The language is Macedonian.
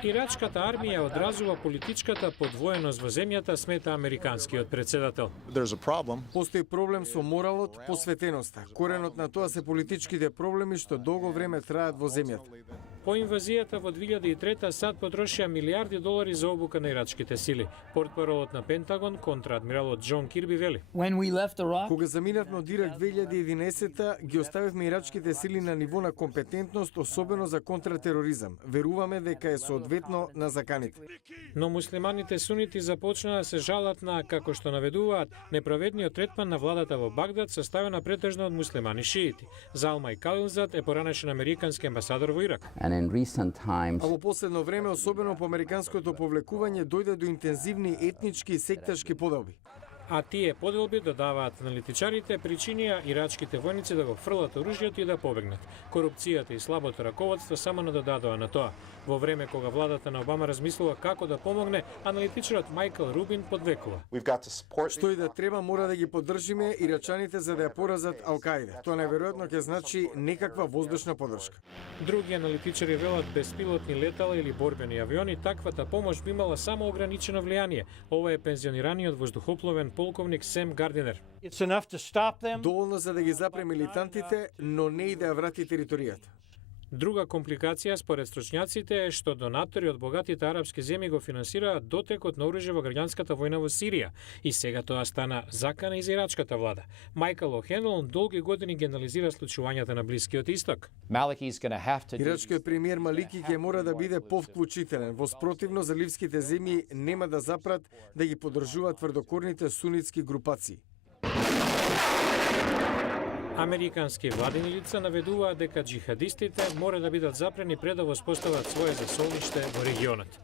Ирачката армија одразува политичката подвоеност во земјата, смета американскиот председател. Постои проблем со моралот, посветеноста. Коренот на тоа се политичките проблеми што долго време траат во земјата. По инвазијата во 2003 САД потрошија милиарди долари за обука на ирачките сили. Портпаролот на Пентагон, контраадмиралот Џон Кирби вели: Кога заминавме од Ирак 2011-та, ги оставивме ирачките сили на ниво на компетентност, особено за контратероризам. Веруваме дека е соодветно на заканите. Но муслиманите сунити започнаа да се жалат на, како што наведуваат, неправедниот третман на владата во Багдад, составена претежно од муслимани шиити. Залмай Калилзад е поранешен американски амбасадор во Ирак. А во последно време, особено по американското повлекување, дојде до интензивни етнички и секташки поделби. А тие поделби, додаваат аналитичарите, причинија ирачките војници да го фрлат оружјето и да побегнат. Корупцијата и слабото раководство само надодадоа на тоа. Во време кога владата на Обама размислува како да помогне, аналитичарот Майкл Рубин подвекува: Што и да треба, мора да ги поддржиме ирачаните за да ја поразат Ал-Каида. Тоа неверојатно ќе значи некаква воздушна поддршка. Други аналитичари велат безпилотни летала или борбени авиони, таквата помош би имала само ограничено влијание. Ова е пензионираниот воздухопловен полковник Сем Гардинер. Доволно за да ги запре милитантите, но не и да ја врати територијата. Друга компликација според стручњаците е што донатори од богатите арапски земји го финансираат дотекот на оружје во граѓанската војна во Сирија и сега тоа стана закана и за ирачката влада. Майкл О'Хенлон долги години ги анализира случувањата на Блискиот Исток. Ирачкиот премиер Малики ќе мора да биде повклучителен. Во спротивно, заливските земји нема да запрат да ги поддржуваат тврдокорните сунитски групации. Американски владини лица наведуваат дека џихадистите мора да бидат запрени пред да воспостават свое засолниште во регионот.